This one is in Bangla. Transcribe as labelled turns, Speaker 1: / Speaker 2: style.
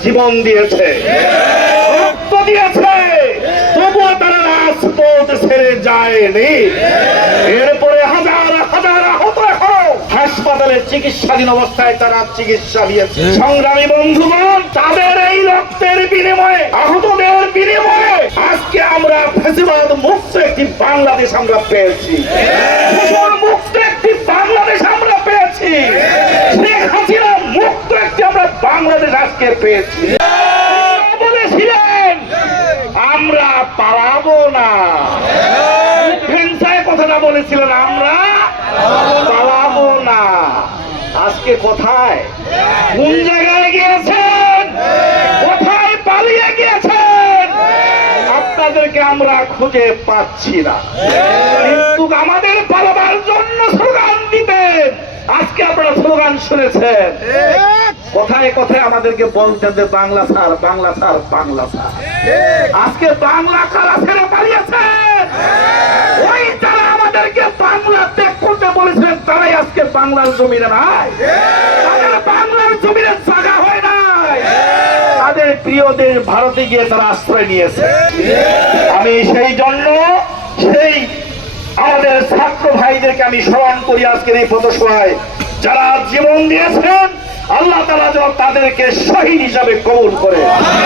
Speaker 1: জীবন দিয়েছে তবুও তারা রাজপথ ছেড়ে যায়নি এরপরে হাজার হাজার আহত হাসপাতালে চিকিৎসাধীন অবস্থায় তারা চিকিৎসা দিয়েছে সংগ্রামী বন্ধুগণ তাদের এই রক্তের বিনিময়ে, আহতদের বিনিময়ে আজকে আমরা ফেসিবাদ মুক্ত একটি বাংলাদেশ আমরা পেয়েছি। মুক্ত একটি বাংলাদেশ আমরা পেয়েছি। শেখ হাসিনা মুক্ত একটি আমরা বাংলাদেশ আজকে পেয়েছি। বলেছিলেন আমরা পালাবো না। কথাটা বলেছিলেন, আমরা পালাবো না। আজকে কোথায়? কোন জায়গায় গিয়েছেন? আপনাদেরকে আমরা খুঁজে পাচ্ছি না। কিন্তু আমাদের পালাবার জন্য স্লোগান দিতেন। আজকে আপনারা স্লোগান শুনেছেন। কোথায় কোথায় আমাদেরকে বলতেন যে, Bangla sir Bangla sir Bangla sir. আজকে বাংলা কারা ছেড়ে পালিয়েছেন ওই যারা আমাদেরকে বাংলা ত্যাগ করতে বলেছিলেন, তারাই আজকে বাংলার জমিনে নাই। তাদের প্রিয় দেশ ভারতে গিয়ে তারা আশ্রয় নিয়েছে। আমি সেই জন্য সেই আমাদের ছাত্র ভাইদেরকে আমি স্মরণ করি আজকের এই পথসভায়। যারা জীবন দিয়েছেন, আল্লাহ তালা যেন তাদেরকে শহীদ হিসাবে কবুল করে।